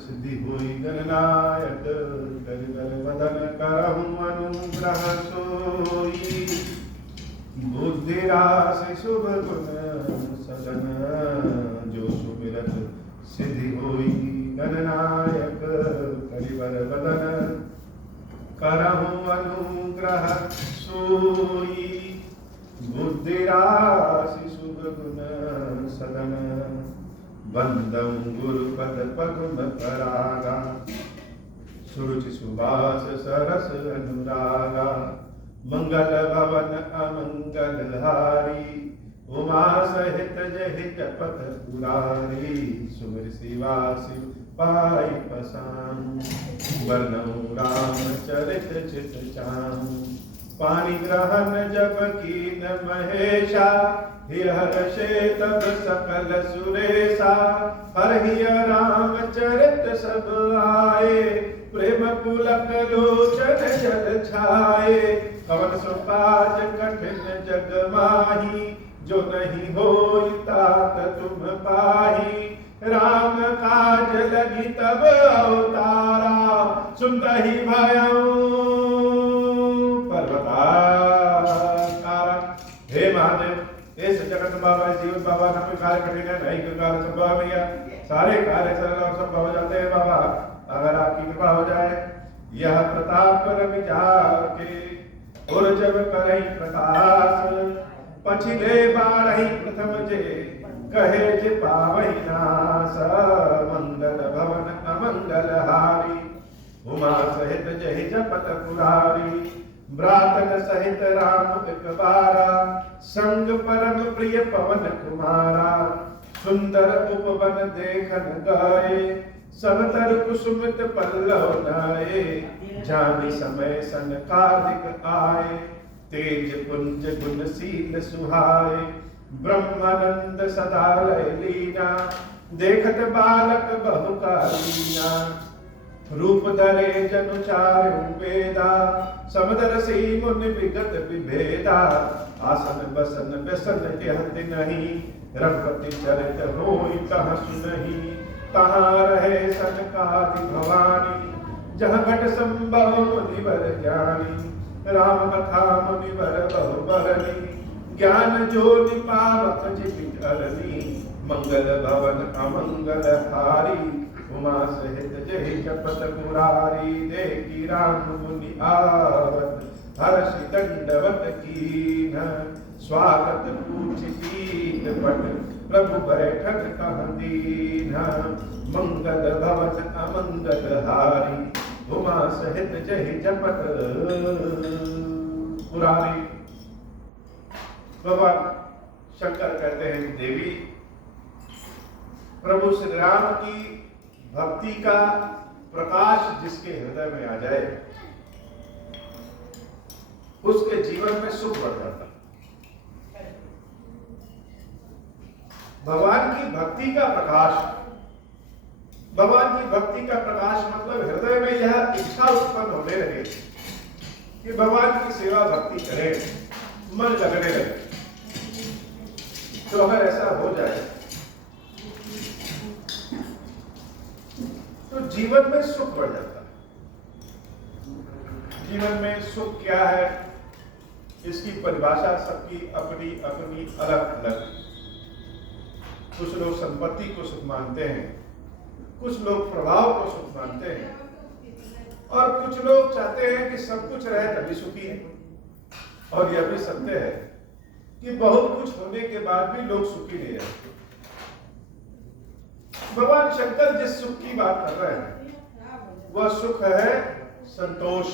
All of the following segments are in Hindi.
सिद्धि हुई गणनायक कर वदन करहु अनुग्रह सोई बुद्धि राशि शुभ गुण सदन जो सुमिरत सिद्धि हुई गणनायक करिवर वदन करहु अनुग्रह सोई बुद्धि राशि शुभ गुण सदन वंदं गुरुपद पद्म परागा सुरुचि सुबास सरस अनुरागा मंगल भवन अमंगल हारी उमा सहित जहित पथ पुरारी सुमिर शिवा शिव पाई पसाम वर्णौ राम चरित चित चाम पानी ग्रहण जब कीन महेशा हर्षे तब सकल सुरेशा हरहिय राम चरित सब आए प्रेम पुलक लोचन जल छाए कवन सुपाज कठिन जग माही जो नहीं होई तात तुम पाही राम काज लगी तब अवतारा सुनहि भयउ पर्वताकारा। हे महादेव, इस जगत बाबा जीवन बाबा ना कोई कार्य कठिन है, नहीं कोई कार्य संभव भैया, सारे कार्य सरल और संभव हो जाते हैं बाबा अगर आपकी कृपा हो जाए। यह प्रताप पर विचार के और जब करई प्रकाश पछिले बारही प्रथम जे कहे जे पावई नाश मंगल भवन अमंगल हारी उमा सहित जहि जपत पुरारी ब्रातन सहित राम एक बारा संग परम प्रिय पवन कुमारा सुंदर उपवन देखन गाए सब तर कुसुमित पल्लव नाये जानी समय सन कार्तिक आए तेज पुंज गुणशील सुहाए ब्रह्मानंद सदा लय लीना देखत बालक बहुकालीना रूप धरे जनु चारु वेदा समदर सी मुनि विगत विभेदा आसन बसन व्यसन त्यहत नहीं रघुपति चरित होई तह सुनहि तहाँ रहे सनकादि भवानी जहाँ घट संभव मुनिवर ज्ञानी राम कथा मुनिवर बहु बरनी ज्ञान ज्योति पावक जिपिटरनी मंगल भवन अमंगल हारी उमा सहित जहि जपत पुरारी देखी राम मुनि आवत हर्षि दंडवत कीन स्वागत पूछ पीठ पट प्रभु बैठक कह दीन मंगल भवन अमंगल हारी उमा सहित जहि जपत पुरारी। भगवान शंकर कहते हैं कि देवी, प्रभु श्री राम की भक्ति का प्रकाश जिसके हृदय में आ जाए उसके जीवन में सुख बढ़ जाता है। भगवान की भक्ति का प्रकाश, भगवान की भक्ति का प्रकाश मतलब हृदय में यह इच्छा उत्पन्न होने लगे कि भगवान की सेवा भक्ति करें, मन लगने लगे। तो अगर ऐसा हो जाए तो जीवन में सुख बढ़ जाता है। जीवन में सुख क्या है, इसकी परिभाषा सबकी अपनी अपनी अलग अलग। कुछ लोग संपत्ति को सुख मानते हैं, कुछ लोग प्रभाव को सुख मानते हैं, और कुछ लोग चाहते हैं कि सब कुछ रहे तभी सुखी है। और यह भी सत्य है कि बहुत कुछ होने के बाद भी लोग सुखी नहीं रहते। भगवान शंकर जिस सुख की बात कर रहे हैं वह सुख है संतोष,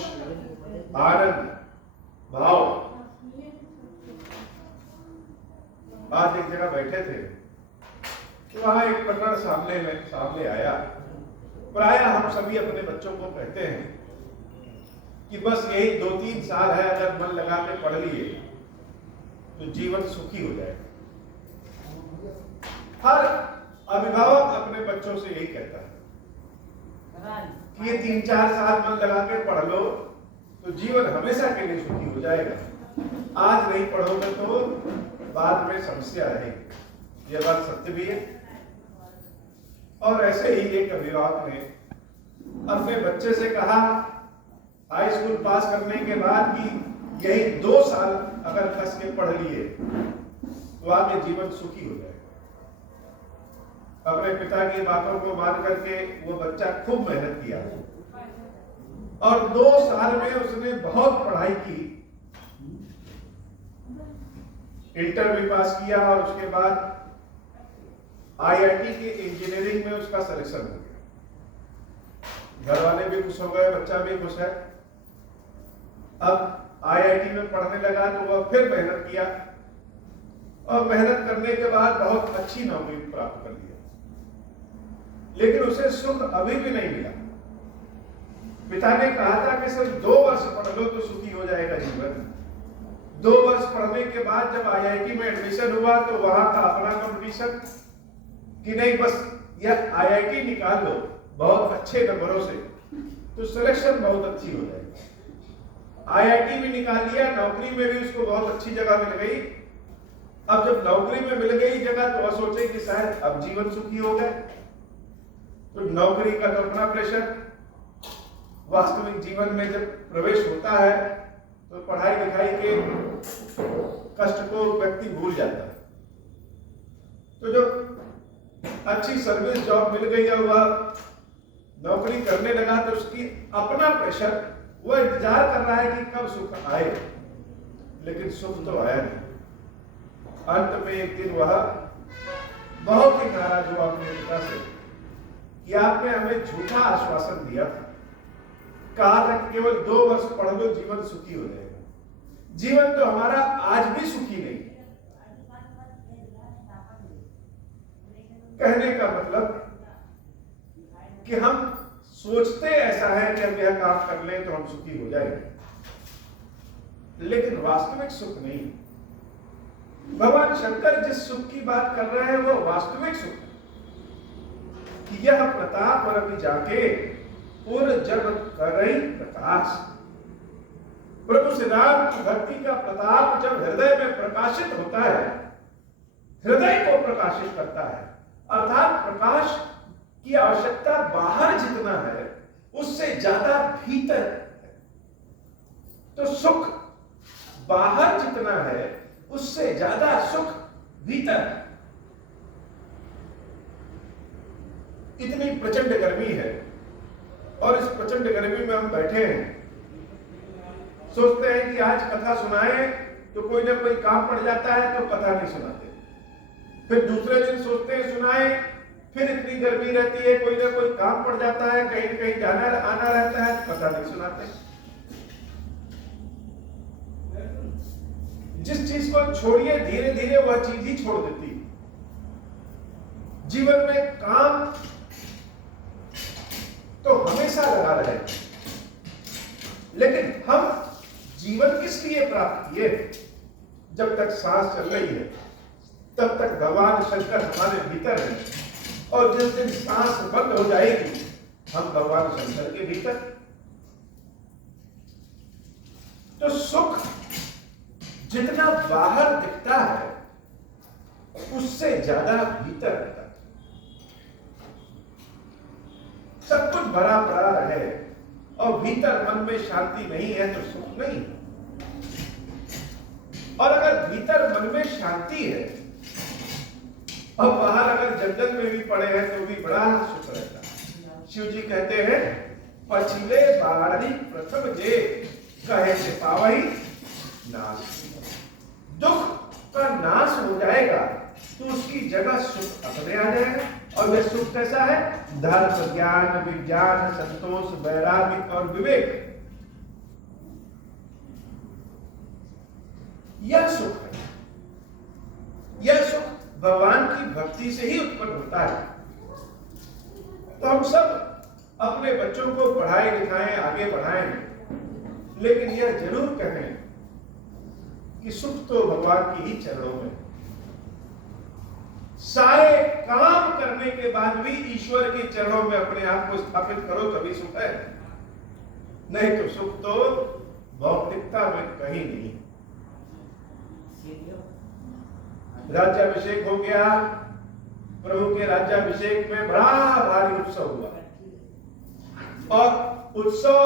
आनंद, भाव। आज एक जगह बैठे थे तो वहां एक प्रकरण सामने आया। प्राय हम सभी अपने बच्चों को कहते हैं कि बस यही 2-3 साल है, अगर मन लगा के पढ़ लिए तो जीवन सुखी हो जाएगा। हर अभिभावक अपने बच्चों से यही कहता है कि ये 3-4 साल मन लगा के पढ़ लो तो जीवन हमेशा के लिए सुखी हो जाएगा। आज नहीं पढ़ोगे तो बाद में समस्या रहेगी। यह बात सत्य भी है। और ऐसे ही एक अभिभावक ने अपने बच्चे से कहा हाई स्कूल पास करने के बाद कि यही 2 साल अगर कस के पढ़ लिए तो आगे जीवन सुखी हो जाएगा। अपने पिता की बातों को मान करके वो बच्चा खूब मेहनत किया और 2 साल में उसने बहुत पढ़ाई की, इंटर भी पास किया और उसके बाद आईआईटी के इंजीनियरिंग में उसका सिलेक्शन हो गया। घर वाले भी खुश हो गए, बच्चा भी खुश है। अब आईआईटी में पढ़ने लगा तो वह फिर मेहनत किया और मेहनत करने के बाद बहुत अच्छी नौकरी प्राप्त कर लिया, लेकिन उसे सुख अभी भी नहीं मिला। पिता ने कहा था कि सिर्फ 2 वर्ष पढ़ लो तो सुखी हो जाएगा जीवन। 2 वर्ष पढ़ने के बाद जब आईआईटी में एडमिशन हुआ तो वहां का अपना कंपटीशन कि नहीं बस यह आईआईटी निकाल लो बहुत अच्छे नंबरों से तो सिलेक्शन बहुत अच्छी हो जाएगी। आईआईटी भी निकाल लिया, नौकरी में भी उसको बहुत अच्छी जगह मिल गई। अब जब नौकरी में मिल गई जगह तो वह सोचे कि शायद अब जीवन सुखी हो गए, तो नौकरी का तो अपना प्रेशर, वास्तविक जीवन में जब प्रवेश होता है तो पढ़ाई लिखाई के कष्ट को व्यक्ति भूल जाता है। तो जो अच्छी सर्विस जॉब मिल गई और वह नौकरी करने लगा तो उसकी अपना प्रेशर, वह इंतजार कर रहा है कि कब सुख आए, लेकिन सुख तो आया नहीं। अंत में एक दिन वह बहुत ही नाराज हुआ अपने पिता से कि आपने हमें झूठा आश्वासन दिया था, कहा था कि केवल 2 वर्ष पढ़ लो जीवन सुखी हो जाएगा। जीवन तो हमारा आज भी सुखी नहीं। कहने का मतलब कि हम सोचते ऐसा है कि हम यह काम कर लें तो हम सुखी हो जाएंगे, लेकिन वास्तविक सुख नहीं। भगवान शंकर जिस सुख की बात कर रहे हैं वो वास्तविक सुख कि यह प्रताप और अभी जाके पूर्ण जब करई प्रकाश। प्रभु श्री राम की भक्ति का प्रताप जब हृदय में प्रकाशित होता है, हृदय को प्रकाशित करता है, अर्थात प्रकाश की आवश्यकता बाहर जितना है उससे ज्यादा भीतर है। तो सुख बाहर जितना है उससे ज्यादा सुख भीतर है। इतनी प्रचंड गर्मी है और इस प्रचंड गर्मी में हम बैठे हैं, सोचते हैं कि आज कथा सुनाए तो कोई ना कोई काम पड़ जाता है तो कथा नहीं सुनाते। फिर दूसरे दिन सोचते हैं सुनाए, फिर इतनी गर्मी रहती है, कोई ना कोई काम पड़ जाता है, कहीं कहीं जाना आना रहता है, कथा नहीं सुनाते। जिस चीज को छोड़िए धीरे धीरे वह चीज ही छोड़ देती। जीवन में काम तो हमेशा लगा रहे, लेकिन हम जीवन किस लिए प्राप्त किए? जब तक सांस चल रही है तब तक भगवान शंकर हमारे भीतर है, और जिस दिन सांस बंद हो जाएगी हम भगवान शंकर के भीतर। तो सुख जितना बाहर दिखता है उससे ज्यादा भीतर रहता है। सब कुछ भरा पड़ा रहे और भीतर मन में शांति नहीं है तो सुख नहीं। और अगर भीतर मन में शांति है और बाहर अगर जंगल में भी पड़े हैं तो भी बड़ा सुख रहता है। शिव जी कहते हैं पछिले बाड़ी प्रथम जे कहे से पावही नाश। दुख का नाश हो जाएगा तो उसकी जगह सुख अपने आ जाएगा। और यह सुख कैसा है? धर्म, ज्ञान, विज्ञान, संतोष, वैराग्य और विवेक, यह सुख है। यह सुख भगवान की भक्ति से ही उत्पन्न होता है। तो हम सब अपने बच्चों को पढ़ाएं लिखाएं आगे बढ़ाएं, लेकिन यह जरूर कहें कि सुख तो भगवान की ही चरणों में। सारे काम करने के बाद भी ईश्वर के चरणों में अपने आप को स्थापित करो तभी सुख है, नहीं तो सुख तो भौतिकता में कहीं नहीं। राज्याभिषेक हो गया, प्रभु के राज्याभिषेक में बड़ा भारी उत्सव हुआ और उत्सव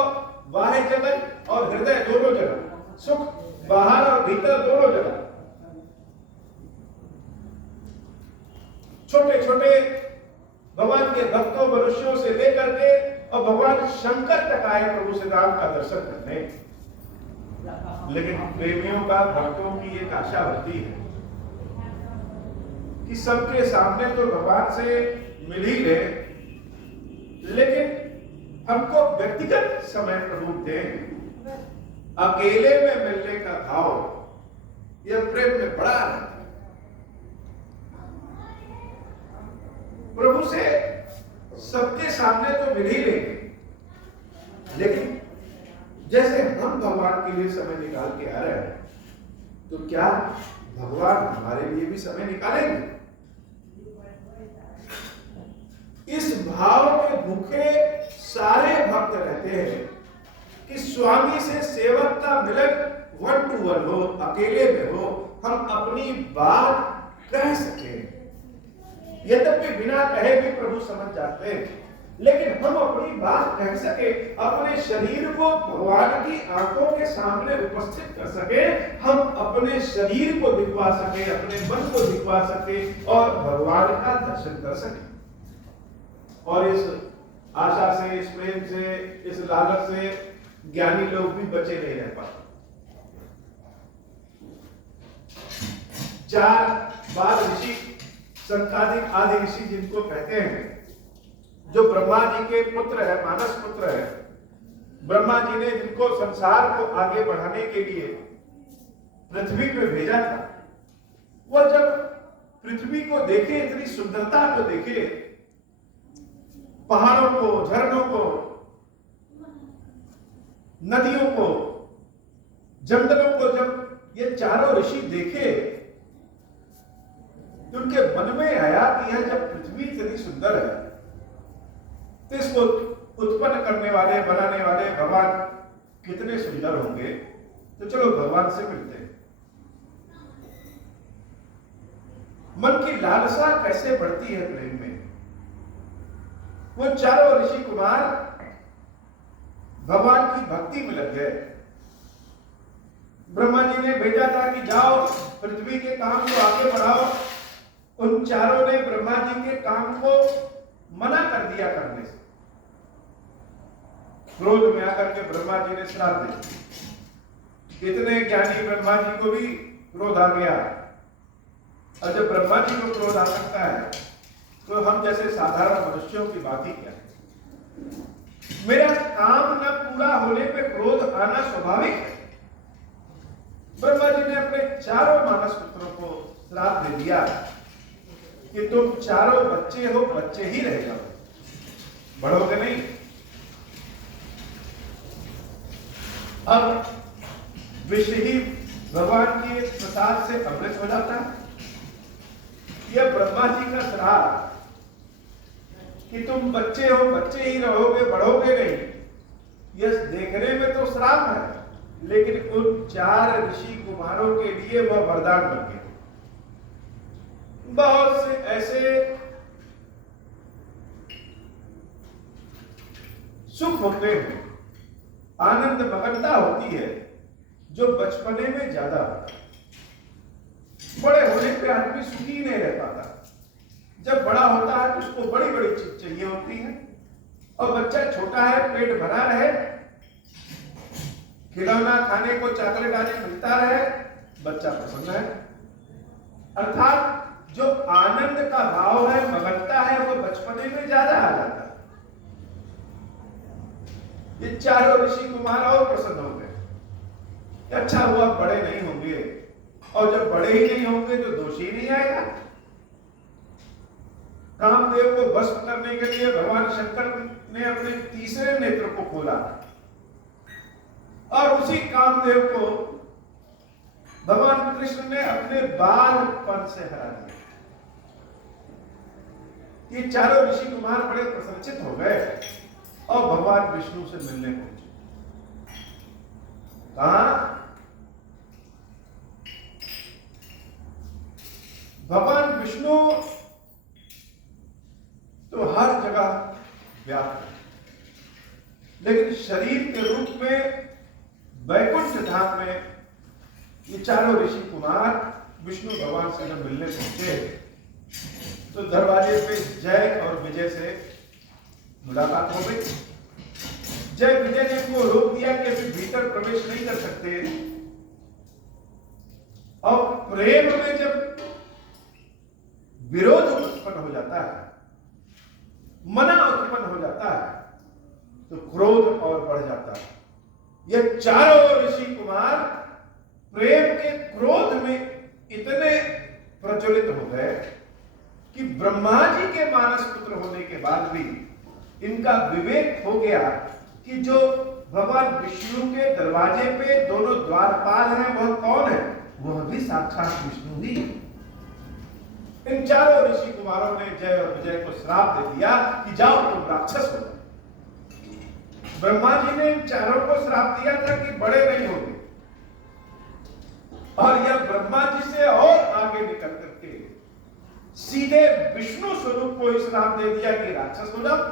बाह्य जगत और हृदय दोनों जगह, सुख बाहर और भीतर दोनों जगह, छोटे छोटे भगवान के भक्तों मनुष्यों से लेकर के और भगवान शंकर तक आए प्रभु श्री राम का दर्शन करने। लेकिन प्रेमियों का, भक्तों की एक आशा होती है कि सबके सामने तो भगवान से मिल ही ले, लेकिन हमको व्यक्तिगत समय प्रभु दें। अकेले में मिलने का भाव यह प्रेम में बड़ा रहता है। प्रभु से सबके सामने तो मिल ही लेंगे, लेकिन जैसे हम भगवान के लिए समय निकाल के आ रहे हैं, तो क्या भगवान हमारे लिए भी समय निकालेंगे? इस भाव के भूखे सारे भक्त रहते हैं कि स्वामी से सेवक का मिलन 1 to 1 हो, अकेले में हो, हम अपनी बात कह सके। यद्यपि बिना कहे भी प्रभु समझ जाते हैं, लेकिन हम अपनी बात कह सके, अपने शरीर को भगवान की आंखों के सामने उपस्थित कर सके, हम अपने शरीर को दिखवा सके, अपने मन को दिखवा सके और भगवान का दर्शन कर सके। और इस आशा से, इस प्रेम से, इस लालच से ज्ञानी लोग भी बचे नहीं रह पाते। 4 बाद ऋषि, संतादिक आदि ऋषि जिनको कहते हैं, जो ब्रह्मा जी के पुत्र है, मानस पुत्र है, ब्रह्मा जी ने जिनको संसार को आगे बढ़ाने के लिए पृथ्वी पे भेजा था, वह जब पृथ्वी को देखे, इतनी सुंदरता को देखे, पहाड़ों को, झरनों को, नदियों को, जंगलों को, जब ये चारों ऋषि देखे तो उनके मन में आया कि यह जब पृथ्वी इतनी सुंदर है तो इसको उत्पन्न करने वाले, बनाने वाले भगवान कितने सुंदर होंगे, तो चलो भगवान से मिलते हैं। मन की लालसा कैसे बढ़ती है प्रेम में। वो चारों ऋषि कुमार भगवान की भक्ति में लग गए। ब्रह्मा जी ने भेजा था कि जाओ पृथ्वी के काम को आगे बढ़ाओ, उन चारों ने ब्रह्मा जी के काम को मना कर दिया करने से। क्रोध में आकर के ब्रह्मा जी ने श्राप दिया। इतने ज्ञानी ब्रह्मा जी को भी क्रोध आ गया, और जब ब्रह्मा जी को क्रोध आ सकता है तो हम जैसे साधारण मनुष्यों की बात ही क्या है। मेरा काम न पूरा होने पे क्रोध आना स्वाभाविक है। ब्रह्मा जी ने अपने चारों मानस पुत्रों को श्राप दे दिया कि तुम चारों बच्चे हो, बच्चे ही रह जाओ, बढ़ोगे नहीं। अब विष ही भगवान के प्रसाद से अमृत हो जाता है। यह ब्रह्मा जी का श्राप कि तुम बच्चे हो, बच्चे ही रहोगे, बढ़ोगे नहीं, यह देखने में तो श्राप है, लेकिन उन 4 ऋषि कुमारों के लिए वह वरदान बन गया। बहुत से ऐसे सुख होते हैं, आनंद मगनता होती है, जो बचपने में ज्यादा होता है। बड़े होने पे आदमी सुखी नहीं रह पाता। जब बड़ा होता है तो उसको बड़ी बड़ी चीज चाहिए होती है, और बच्चा छोटा है, पेट भरा रहे, खिलौना खाने को, चॉकलेट आदि मिलता रहे, बच्चा पसंद है। अर्थात जो आनंद का भाव है, मगनता है, वो बचपने में ज्यादा आ जाता है। ये चारों ऋषि कुमार और प्रसन्न हो गए। अच्छा हुआ बड़े नहीं होंगे, और जब बड़े ही नहीं होंगे तो दोष ही नहीं आएगा। कामदेव को भस्म करने के लिए भगवान शंकर ने अपने तीसरे नेत्र को खोला, और उसी कामदेव को भगवान कृष्ण ने अपने बालपन से हरा दिया। ये चारों ऋषि कुमार बड़े प्रसन्नचित हो गए और भगवान विष्णु से मिलने पहुंचे। कहा? भगवान विष्णु तो हर जगह व्याप्त है, लेकिन शरीर के रूप में वैकुंठ धाम में ये चारों ऋषि कुमार विष्णु भगवान से जब मिलने पहुंचे तो दरवाजे पे जय और विजय से मुलाकात हो गई। जय विजय ने उनको रोक दिया कि अभी भीतर प्रवेश नहीं कर सकते, और प्रेम में जब विरोध उत्पन्न हो जाता है, मना उत्पन्न हो जाता है, तो क्रोध और बढ़ जाता है। ये चारों ऋषि कुमार प्रेम के क्रोध में इतने प्रज्वलित हो गए कि ब्रह्मा जी के मानस पुत्र होने के बाद भी इनका विवेक हो गया कि जो भगवान विष्णु के दरवाजे पे दोनों द्वारपाल हैं वह कौन है? वह भी साक्षात विष्णु ही। इन चारों ऋषि कुमारों ने जय और विजय को श्राप दे दिया कि जाओ तुम राक्षस हो। ब्रह्मा जी ने इन चारों को श्राप दिया था कि बड़े नहीं होंगे, और यह ब्रह्मा जी से और आगे निकल करके सीधे विष्णु स्वरूप को ही श्राप दे दिया कि राक्षस हो जाओ।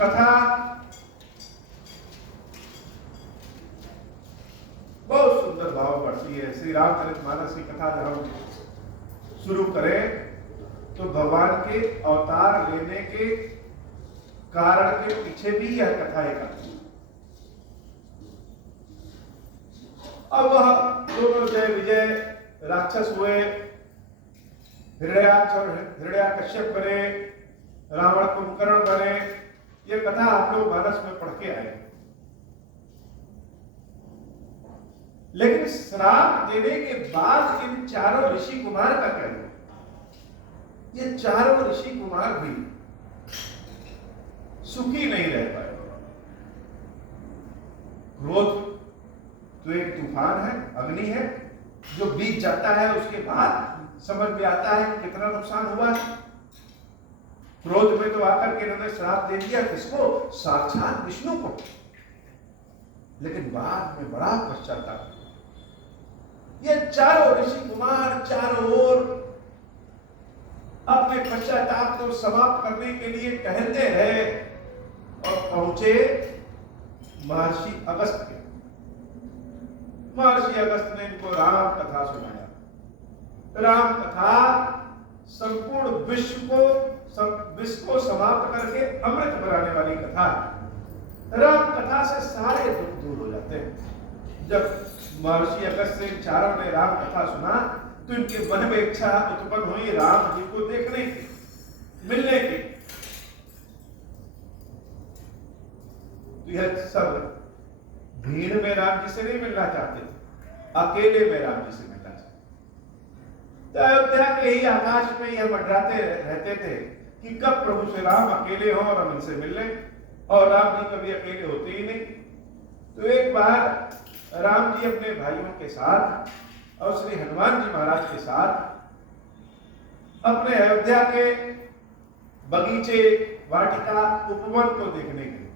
कथा बहुत सुंदर भाव बढ़ती है। श्री रामचरितमानस की कथा जब हम शुरू करें तो भगवान के अवतार लेने के कारण के पीछे भी यह कथा एक आती है। अब वह दोनों जय विजय राक्षस हुए, हिरण्याक्ष और हिरण्याकश्यप बने, रावण कुंभकर्ण बने। ये कथा आप लोग मानस में पढ़ के आए। लेकिन श्राप देने के बाद इन चारों ऋषि कुमार का क्या हुआ? ये चारों ऋषि कुमार भी सुखी नहीं रह पाए। क्रोध तो एक तूफान है, अग्नि है, जो बीत जाता है उसके बाद समझ में आता है कि कितना नुकसान हुआ। क्रोध में तो आकर के इन्होंने श्राप दे दिया किसको? साक्षात विष्णु को। लेकिन बाद में बड़ा पश्चाताप। ये चारों ऋषि कुमार चारों ओर अपने पश्चाताप को समाप्त करने के लिए टहलते रहे और पहुंचे महर्षि अगस्त के। महर्षि अगस्त ने इनको राम कथा सुनाया। राम कथा संपूर्ण विश्व को समाप्त करके अमृत बनाने वाली कथा है। राम कथा से सारे दुख दूर हो जाते हैं। जब महर्षि अगस्त से चारों ने राम कथा सुना तो इनके मन में इच्छा उत्पन्न हुई राम जी को देखने की, मिलने की। तो यह सब भीड़ में राम जी से नहीं मिलना चाहते थे, अकेले में राम जी से मिलना चाहते। तो अयोध्या के ही आकाश में यह मंडराते रहते थे कि कब प्रभु श्री राम अकेले हों और हम इनसे मिल लें, और राम जी कभी अकेले होते ही नहीं। तो एक बार राम जी अपने भाइयों के साथ और श्री हनुमान जी महाराज के साथ अपने अयोध्या के बगीचे, वाटिका, उपवन को देखने गए।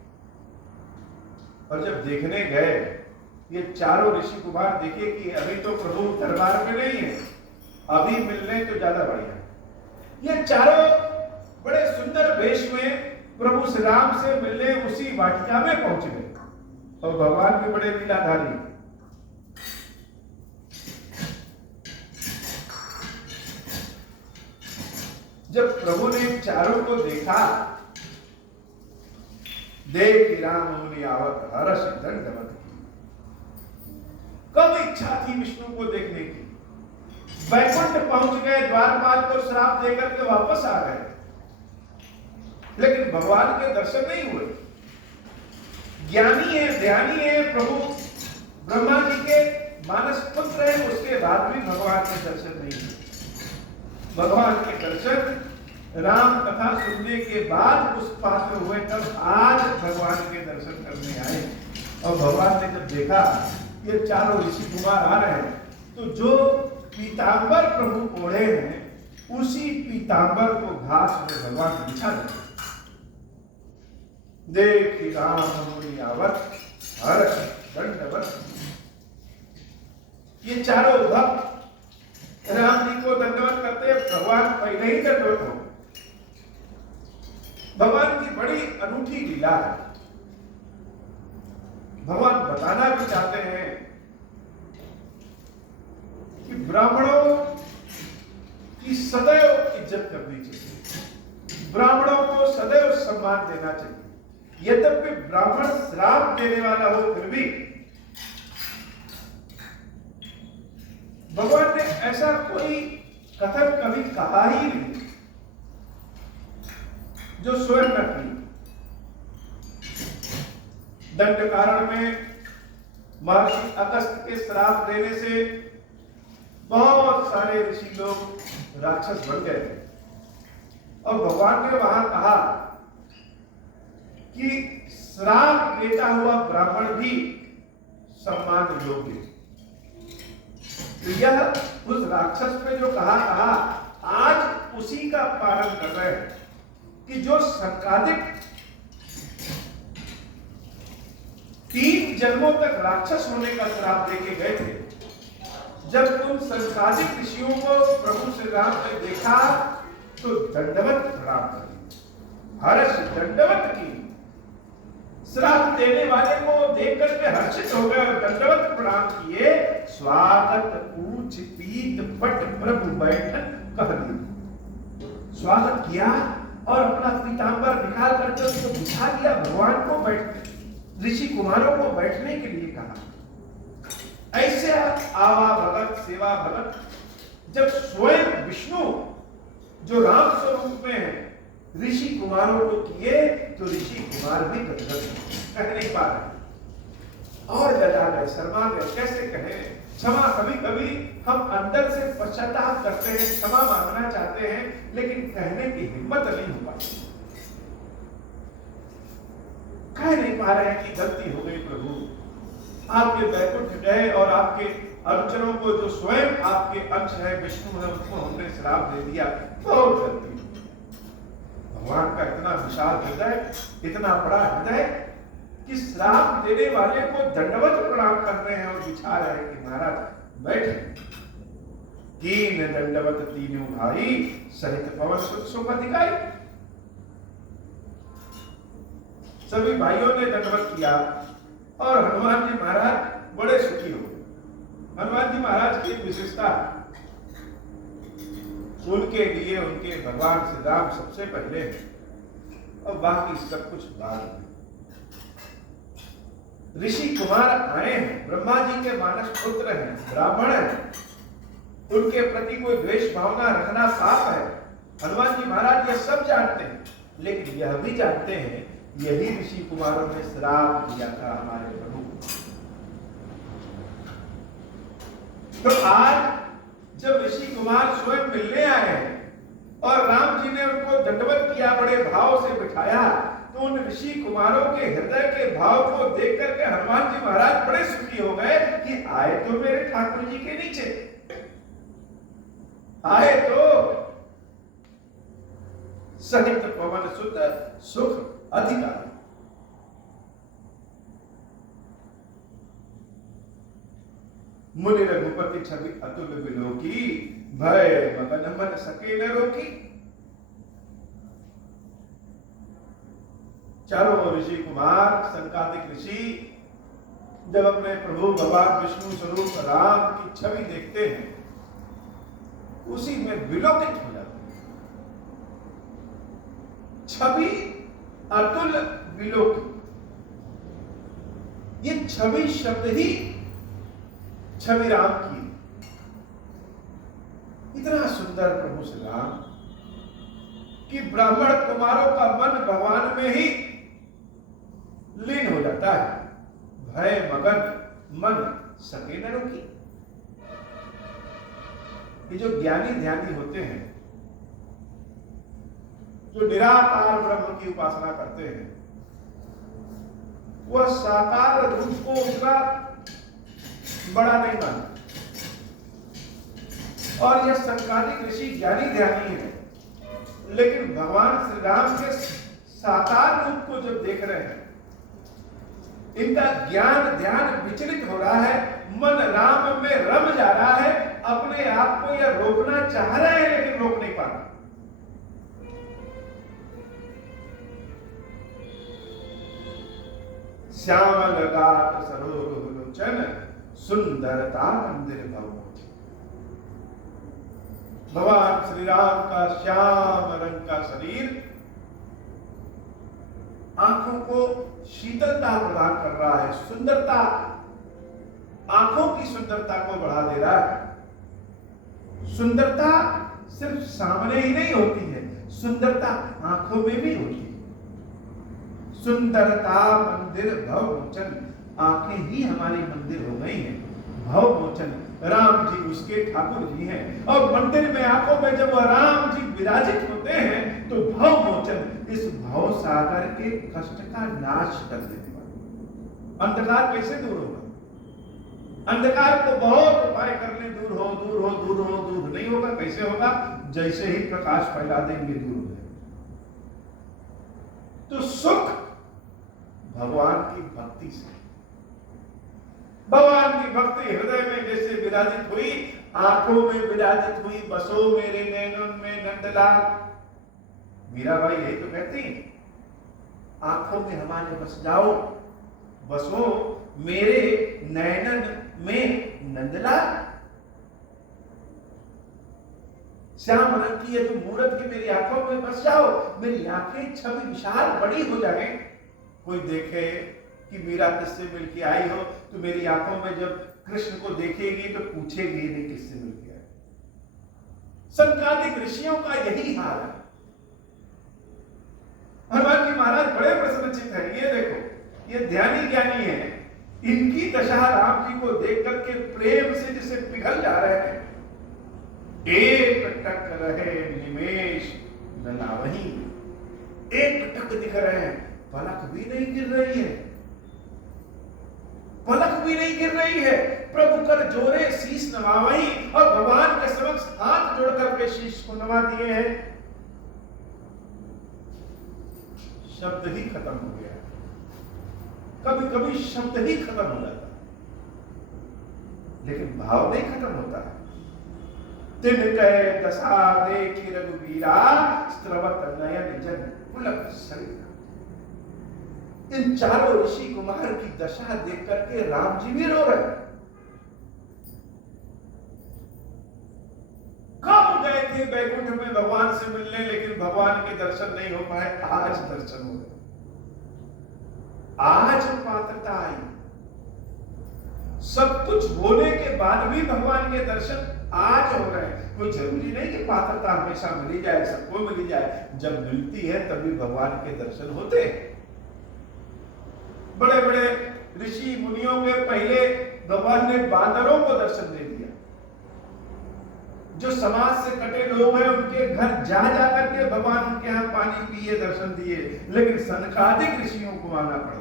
और जब देखने गए ये चारों ऋषि कुमार देखे कि अभी तो प्रभु दरबार में नहीं है, अभी मिलने तो ज्यादा बढ़िया। ये चारों बड़े सुंदर वेश में प्रभु श्री राम से मिलने उसी वाटिका में पहुंच गए, और भगवान भी बड़े लीलाधारी। जब प्रभु ने चारों को देखा, देख राम मुनि आवत हर्ष दंडवत। कब इच्छा थी विष्णु को देखने की। वैकुंठ पहुंच गए, द्वारपाल को श्राप देकर के वापस आ गए, लेकिन भगवान के दर्शन नहीं हुए। ज्ञानी है, ध्यानी है, प्रभु ब्रह्मा जी के मानस पुत्र है, उसके बाद भी भगवान के दर्शन नहीं हुए। भगवान के दर्शन राम कथा सुनने के बाद उस पात्र हुए, तब आज भगवान के दर्शन करने आए। और भगवान ने जब देखा ये चारों ऋषि कुमार आ रहे हैं, तो जो पीतांबर प्रभु ओढ़े हैं उसी पीतांबर को घास में भगवान बिछा दिया। देखी राम मुनि आवत हर्ष दंडवत। ये चारों भक्त राम जी को दंडवत करते, भगवान पहले ही दंडवत हो। भगवान की बड़ी अनूठी लीला है। भगवान बताना भी चाहते हैं कि ब्राह्मणों की सदैव इज्जत करनी चाहिए, ब्राह्मणों को सदैव सम्मान देना चाहिए। यद्यपि ब्राह्मण श्राप देने वाला हो, फिर भी भगवान ने ऐसा कोई कथन कभी कहा ही नहीं जो स्वयं न की। दंडकारण्य में महर्षि अगस्त्य के श्राप देने से बहुत सारे ऋषि लोग राक्षस बन गए थे, और भगवान ने वहां कहा कि श्राप देता हुआ ब्राह्मण भी सम्मान योग्य। तो यह उस राक्षस पे जो कहा आज उसी का पालन कर रहे हैं कि जो संकादिक 3 जन्मों तक राक्षस होने का श्राप देके गए थे, जब उन संसाधिक ऋषियों को प्रभु श्री राम ने देखा तो दंडवत प्रणाम कर, हर्ष दंडवत की। श्राप देने वाले को देख करके हर्षित हो गए और दंडवत प्रणाम किए। स्वागत ऊंच पीत पट प्रभु बैठन कह दी। स्वागत किया और अपना पीतांबर निकाल करके उसको बिठा दिया। भगवान को ऋषि कुमारों को बैठने के लिए कहा। ऐसे आवा भगत सेवा भगत जब स्वयं विष्णु जो राम स्वरूप में है ऋषि कुमारों को किए, तो ऋषि कुमार भी कह नहीं पा रहे और लजा गए, शर्मा गए। कैसे कहें क्षमा? कभी कभी हम अंदर से पश्चाताप करते हैं, क्षमा मांगना चाहते हैं, लेकिन कहने की हिम्मत नहीं हो पाती। कह नहीं पा रहे हैं कि गलती हो गई प्रभु, आपके बैकुंठ गए और आपके अनुचरों को जो स्वयं आपके अंश है, विष्णु है, उसको हमने श्राप दे दिया, बहुत गलती। भगवान का इतना विशाल हृदय, इतना बड़ा हृदय कि श्राप देने वाले को दंडवत प्रणाम कर रहे हैं और बिछा रहे हैं कि महाराज बैठे। तीन दंडवत तीनों भाई सहित पवन सुख दिखाई। सभी भाइयों ने दंडवत किया और हनुमान जी महाराज बड़े सुखी हो गए। हनुमान जी महाराज की विशेषता, उनके लिए उनके भगवान श्री राम सबसे पहले और बाकी सब कुछ बाद में। ऋषि कुमार आए हैं, ब्रह्मा जी के मानस पुत्र हैं, ब्राह्मण हैं, उनके प्रति कोई द्वेष भावना रखना पाप है। हनुमान जी महाराज ये सब जानते हैं, लेकिन यह भी जानते हैं यही ऋषि कुमारों ने श्राप दिया था हमारे प्रभु। तो आज जब ऋषि कुमार स्वयं मिलने आए हैं और राम जी ने उनको दंडवत किया, बड़े भाव से बिठाया, तो उन ऋषि कुमारों के हृदय के भाव को देख करके हनुमान जी महाराज बड़े सुखी हो गए कि आए तो मेरे ठाकुर जी के नीचे, आए तो सहित पवन सुत सुख अधिकार। मुनि रघुपति छवि अतुल विलोकी, भय मगन मन सके न रोकी। चारों ओर ऋषि कुमार, संकादिक ऋषि जब अपने प्रभु भगवान विष्णु स्वरूप राम की छवि देखते हैं, उसी में विलोकित हो जाते हैं। छवि अतुल विलोकित, ये छवि शब्द ही छवि राम की। इतना सुंदर प्रभु श्री राम कि ब्राह्मण कुमारों का मन भगवान में ही लीन हो जाता है। भय मगन मन सके न रोकी। ये जो ज्ञानी ध्यानी होते हैं, जो निराकार ब्रह्म की उपासना करते हैं, वह साकार रूप को उनका बड़ा नहीं मानते। और यह संकादिक ऋषि ज्ञानी ध्यानी है, लेकिन भगवान श्री राम के साकार रूप को जब देख रहे हैं इनका ज्ञान ध्यान विचलित हो रहा है, मन राम में रम जा रहा है, अपने आप को यह रोकना चाह रहे हैं लेकिन रोक नहीं पा रहे। श्यामल गात सरोवर लोचन सुंदरता मंदिर भवन। भगवान श्री राम का श्याम रंग का शरीर आंखों को शीतलता प्रदान कर रहा है, सुंदरता, आंखों की सुंदरता को बढ़ा दे रहा है। सुंदरता सिर्फ सामने ही नहीं होती है, सुंदरता आंखों में भी होती है। सुंदरता मंदिर भवमोचन, आंखें ही हमारी मंदिर हो गई हैं। भवमोचन, राम जी उसके ठाकुर जी हैं, और मंदिर में आंखों में जब वह राम जी विराजित होते हैं तो भवमोचन, इस भव सागर के कष्ट का नाश कर देने वाला। अंधकार कैसे दूर होगा? अंधकार को बहुत उपाय कर ले, दूर हो दूर हो दूर हो, दूर नहीं होगा। कैसे होगा? जैसे ही प्रकाश फैला देंगे दूर हो जाएगा। तो सुख भगवान की भक्ति से, भगवान की भक्ति हृदय में जैसे विराजित हुई, आंखों में विराजित हुई, बसो मेरे नैनन में नंदलाल। मीराबाई यही तो कहती हैं, आंखों में हमारे बस जाओ, बसो मेरे नैनन में नंदलाल। श्याम रंग की ये जो मूर्त की मेरी आंखों में बस जाओ, मेरी आंखें छवि विशाल बड़ी हो जाए। कोई देखे कि मीरा किससे मिलके आई हो, तो मेरी आंखों में जब कृष्ण को देखेगी तो पूछेगी नहीं किससे मिलके आई। संकादिक ऋषियों का यही हाल है। हनुमान जी महाराज बड़े प्रसन्नचित्त हैं। ये देखो, ये ध्यानी ज्ञानी है, इनकी दशा राम जी को देख करके प्रेम से जैसे पिघल जा रहे हैं। एक टक रहे निमेश न लावही, एक टक दिख रहे हैं, पलक भी नहीं गिर रही है, पलक भी नहीं गिर रही है। प्रभु कर जोरे शीश नवावही, और भगवान के समक्ष हाथ जोड़ करके शीश को नवा दिए हैं। शब्द ही खत्म हो गया। कभी कभी शब्द ही खत्म हो जाता है, लेकिन भाव नहीं खत्म होता है। तिन कहे दशा देखी रघुवीरा, स्त्रवत नयन जन पुलक सरिता। इन चारों ऋषि कुमार की दशा देख करके राम जी भी रो रहे। कब गए थे बैकुंठ में भगवान से मिलने, लेकिन भगवान के दर्शन नहीं हो पाए। आज दर्शन हो गए, आज पात्रता आई। सब कुछ होने के बाद भी भगवान के दर्शन आज हो रहे हैं। कोई जरूरी नहीं कि पात्रता हमेशा मिली जाए, सबको मिली जाए। जब मिलती है तभी भगवान के दर्शन होते हैं। बड़े बड़े ऋषि मुनियों के पहले भगवान ने बांदरों को दर्शन दे दिया। जो समाज से कटे लोग हैं उनके घर जा जाकर के भगवान उनके यहाँ पानी पिए, दर्शन दिए, लेकिन सनकादिक ऋषियों को आना पड़ा।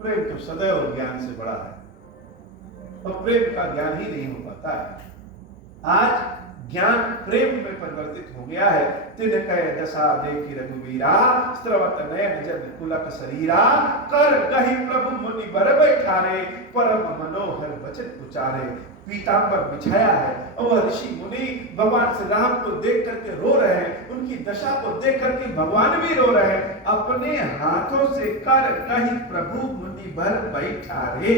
प्रेम तो सदैव ज्ञान से बड़ा है, और प्रेम का ज्ञान ही नहीं हो पाता है। आज ज्ञान प्रेम में परिवर्तित हो गया है। तिन कहे दशा देखी रघुवीरा, स्त्रवत नयन जन पुलक शरीरा। कर कही प्रभु मुनि बर बैठारे, परम मनोहर वचन उचारे। पीतांबर बिछाया है, और वह ऋषि मुनि भगवान श्री राम को देख करके रो रहे हैं। उनकी दशा को देख करके भगवान भी रो रहे हैं। अपने हाथों से कर कही प्रभु मुनि बर बैठारे,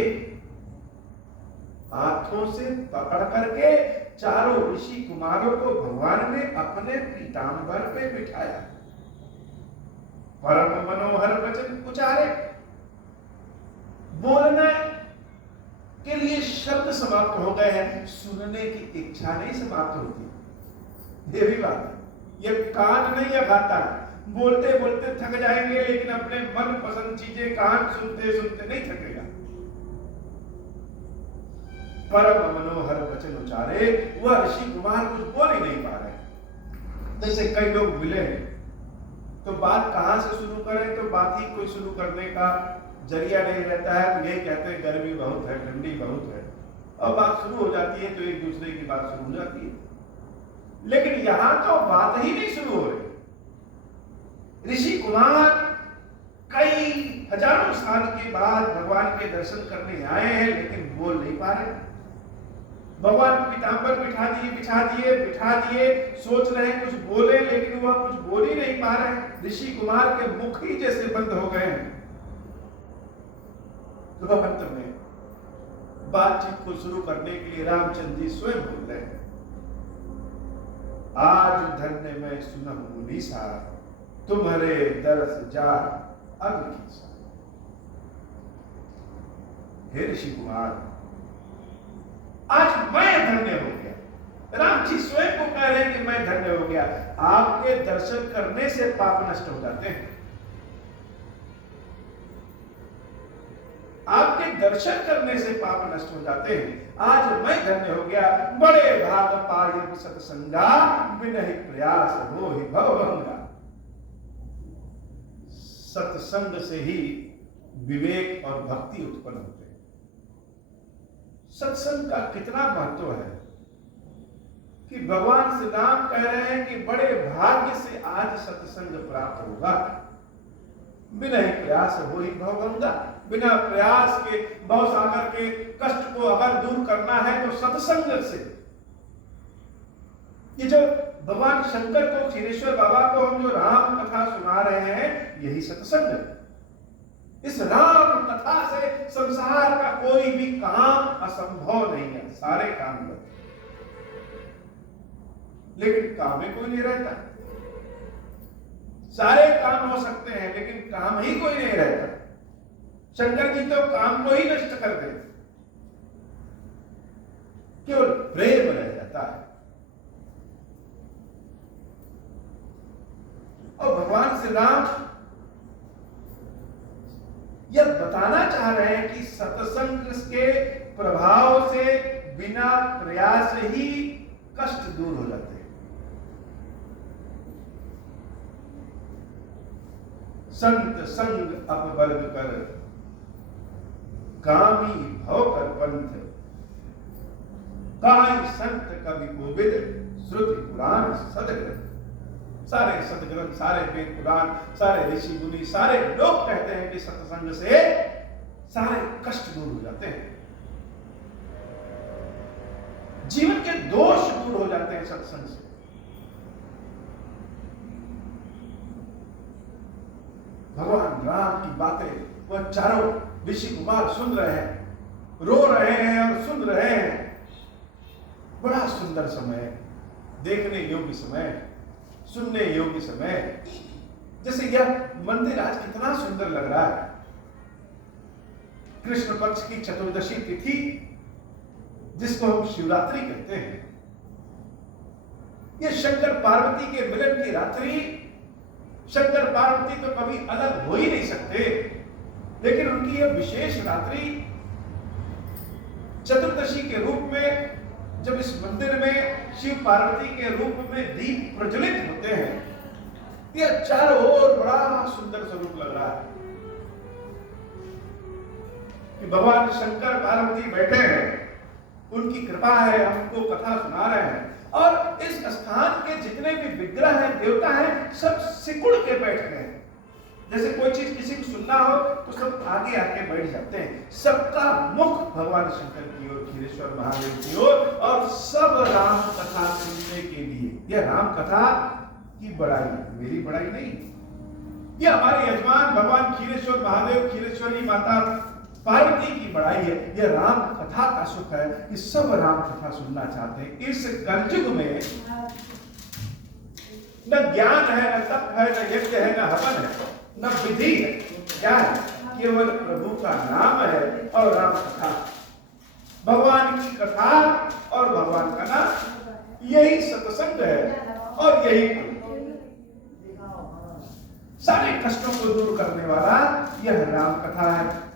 हाथों से पकड़ करके चारों ऋषि कुमारों को भगवान ने अपने पीतांबर पे बिठाया। परम मनोहर वचन उचारे। बोलने के लिए शब्द समाप्त हो गए हैं, सुनने की इच्छा नहीं समाप्त होती। ये भी बात है। ये कान नहीं है खाता, बोलते बोलते थक जाएंगे, लेकिन अपने मन पसंद चीजें कान सुनते सुनते नहीं थकेगा। परम मनोहर वचन उचारे। वह ऋषि कुमार कुछ बोल ही नहीं पा रहे। जैसे कई लोग मिले तो बात कहां से शुरू करें, तो बात ही कोई शुरू करने का जरिया नहीं रहता है। तो यही कहते हैं गर्मी बहुत है, ठंडी बहुत है, और बात शुरू हो जाती है तो एक दूसरे की बात शुरू हो जाती है। लेकिन यहां तो बात ही नहीं शुरू हो रही। ऋषि कुमार कई हजारों साल के बाद भगवान के दर्शन करने आए हैं, लेकिन बोल नहीं पा रहे। भगवान पीताम्बर बिठा दिए, सोच रहे हैं कुछ बोले, लेकिन वह कुछ बोल ही नहीं पा रहे। ऋषि कुमार के मुख ही जैसे बंद हो गए हैं। तो अंत में बातचीत को शुरू करने के लिए रामचंद्र जी स्वयं बोल रहे हैं, आज धन्य मैं सुनहु मुनीसा, तुम्हारे दरस जा अग कीसा। हे ऋषि कुमार, आज मैं धन्य हो गया। राम जी स्वयं को कह रहे हैं कि मैं धन्य हो गया। आपके दर्शन करने से पाप नष्ट हो जाते हैं। आपके दर्शन करने से पाप नष्ट हो जाते हैं। आज मैं धन्य हो गया। बड़े भाग पाये सत्संगा, बिनहि प्रयास हो ही भवभंगा। सत्संग से ही विवेक और भक्ति उत्पन्न होते हैं। सत्संग का कितना महत्व है कि भगवान श्री राम कह रहे हैं कि बड़े भाग्य से आज सत्संग प्राप्त होगा। बिना ही प्रयास हो ही भवभंगा। बिना प्रयास के, भवसागर के कष्ट को अगर दूर करना है तो सत्संग से। ये जो भगवान शंकर को, क्षीरेश्वर बाबा को हम जो राम कथा सुना रहे हैं, यही सत्संग है। इस राम कथा से संसार का कोई भी काम असंभव नहीं है। सारे काम होते, लेकिन काम में कोई नहीं रहता। सारे काम हो सकते हैं, लेकिन काम ही कोई नहीं रहता। शंकर जी तो काम को ही नष्ट कर देते, केवल प्रेम रह जाता है। और भगवान श्री राम यह बताना चाह रहे हैं कि सत्संग के प्रभाव से बिना प्रयास ही कष्ट दूर हो जाते हैं। संत संग अपवर्ग कर, कामी भव कर पंथ। काई संत कवि कोविद, श्रुति पुराण सदग्रंथ। सारे सदग्रंथ, सारे वेद पुराण, सारे ऋषि मुनि, सारे लोग कहते हैं कि सत्संग से सारे कष्ट दूर हो जाते हैं। जीवन के दोष दूर हो जाते हैं सत्संग से। भगवान राम की बातें वह चारों ऋषि कुमार सुन रहे हैं, रो रहे हैं और सुन रहे हैं। बड़ा सुंदर समय, देखने योग्य समय, सुनने योग्य समय। जैसे यह मंदिर आज कितना सुंदर लग रहा है। कृष्ण पक्ष की चतुर्दशी तिथि, जिसको हम शिवरात्रि कहते हैं, यह शंकर पार्वती के मिलन की रात्रि। शंकर पार्वती तो कभी अलग हो ही नहीं सकते, लेकिन उनकी यह विशेष रात्रि चतुर्दशी के रूप में, जब इस मंदिर में शिव पार्वती के रूप में दीप प्रज्वलित होते हैं, यह चारों ओर बड़ा सुंदर स्वरूप लग रहा है कि भगवान शंकर पार्वती बैठे हैं, उनकी कृपा है, हमको कथा सुना रहे हैं। और इस स्थान के जितने भी विग्रह हैं, देवता हैं, सब सिकुड़ के बैठ गए हैं। जैसे कोई चीज किसी को सुनना हो तो सब आगे आके बैठ जाते हैं। सबका मुख भगवान शंकर की ओर, क्षीरेश्वर महादेव की ओर, और सब राम कथा सुनने के लिए। यह राम कथा की बड़ाई, मेरी बड़ाई नहीं, यह हमारे यजमान भगवान क्षीरेश्वर महादेव, क्षीरेश्वरी माता पार्वती की बड़ाई है। यह राम कथा का सुख है कि सब राम कथा सुनना चाहते हैं। इस कलयुग में न ज्ञान है, न तप है, न यज्ञ है, न हवन है, न विधि है। क्या है? केवल प्रभु का नाम है और राम कथा, भगवान की कथा और भगवान का नाम। यही सत्संग है और यही सारे कष्टों को दूर करने वाला यह राम कथा है।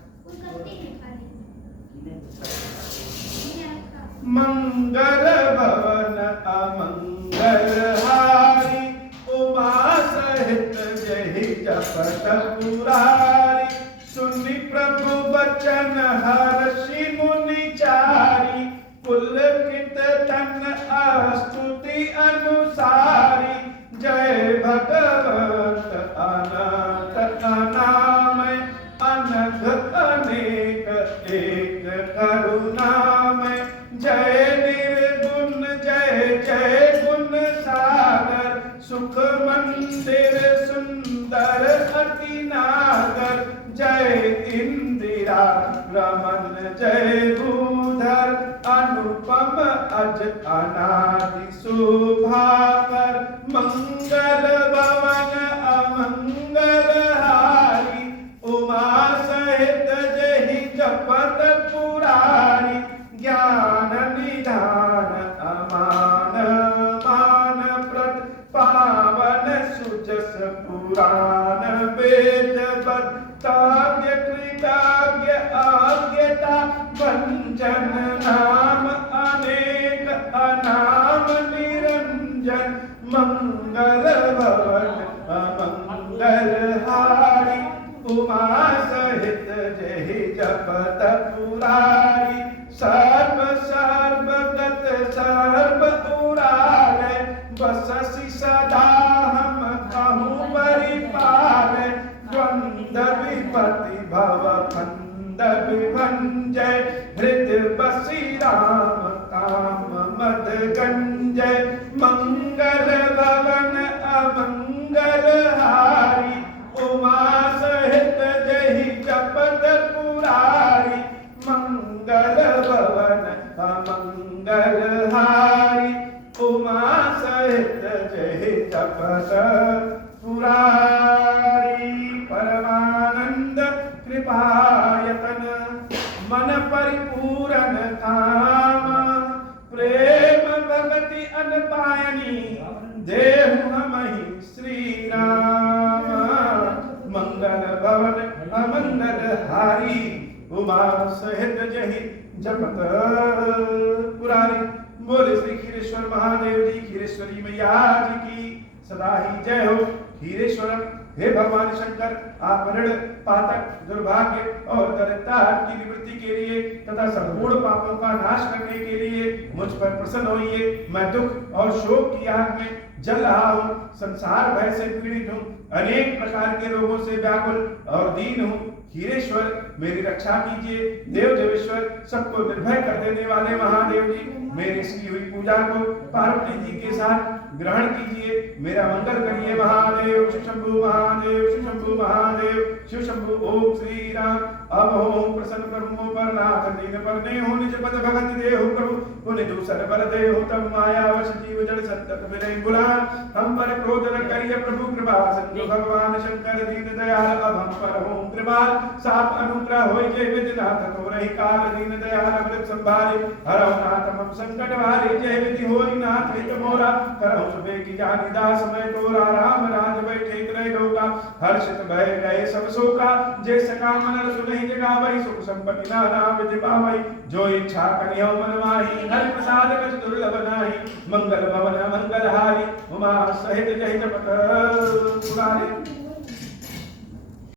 मंगल भवन अमंगल हारी, उमा सहित जहि जपत पुरारी। सुनि प्रभु बचन हर्षि मुनि चारी, पुलकित तन स्तुति अनुसारी। जय भगवत अनंत अनाम सुख मंदिर सुंदर अति नागर, जय इंदिरा रमन जय भूधर, अनुपम अज अनादि सुभाकर, मंगल भवन अमंगल हारी, उमा सहित जहि जपत पुरारी, ज्ञान निधान अमान मान प्रत, पावन सुजस पुराण वेद वक्तव्य कृतज्ञ आज्ञता, भंजन नाम अनेक अनाम निरंजन, मंगल भवन अमंगल हारी, उमा सहित जहि जपत पुरारी, सर्व सर्वगत सर्व उरारे, बससि सदा हम कहूँ परिपारे, द्वंद विपति भव खंड विभंजय, हृदय बसी राम काम मद गंजय, मंगल भवन अमंगल हारी, उमा सहित जहि जपत पुरारी, मंगल भवन अमंगल हारी, उमा सहित जहि जपत पुरारी। परमानंद कृपायतन मन परिपूरन काम, प्रेम भगति अनपायनी, देहु हमहि श्री राम, मंगल भवन अमंगल हारी, उमा सहित जहि जपत पुरारी। बोले श्री खीरेश्वर महादेव जी, खीरेश्वरी मैया जी की सदा ही जय हो। खीरेश्वरम, हे भगवान शंकर, आप ऋण पातक दुर्भाग्य और दरिद्रता की निवृत्ति के लिए तथा संपूर्ण पापों का नाश करने के लिए मुझ पर प्रसन्न होइए। मैं दुख और शोक की आग में जल रहा हूँ, संसार भय से पीड़ित हूँ, अनेक प्रकार के रोगों से व्याकुल और दीन हूँ। खीरेश्वर, मेरी रक्षा कीजिए। देव देवेश्वर, सबको निर्भय कर देने वाले महादेव जी, मेरी इसकी हुई पूजा को पार्वती जी के साथ ग्रहण कीजिए, मेरा मंगल करिए। महादेव शिव शंभु महादेव, शिव शंभु महादेव, शिव शंभु। ओम श्री राम। अब ओम प्रसन्न प्रभु पर नाथ दीन पर ने हो, निज पद भगत देहु प्रभु, पुनि दूसर बल देहु, तब माया वश जीव जड़ संतत विनय बुलान। हम पर क्रोध न करिए प्रभु, कृपा सिंधु भगवान शंकर दीन दयाल, अब हम पर हो कृपाल। साप अनुग्रह होय जय विधिनाथ, तो रही काल दीन दयाल अमृत संभारे। हरौ नाथ मम संकट हारे, जय विधि होय नाथ हित मोरा। करहु सुबह की जानी दास मैं तोरा, राम राज बैठे त्रय लोका। हर्षित भय गए सब शोका, जय सका मन सुनहि जगावहि। सुख संपत्ति नाना विधि पावहि, जो इच्छा करिहु मन माहि। हरि प्रसाद कछ दुर्लभ नाहि, मंगल भवन मंगल हारी, उमा सहित जहि जपत पुरारी।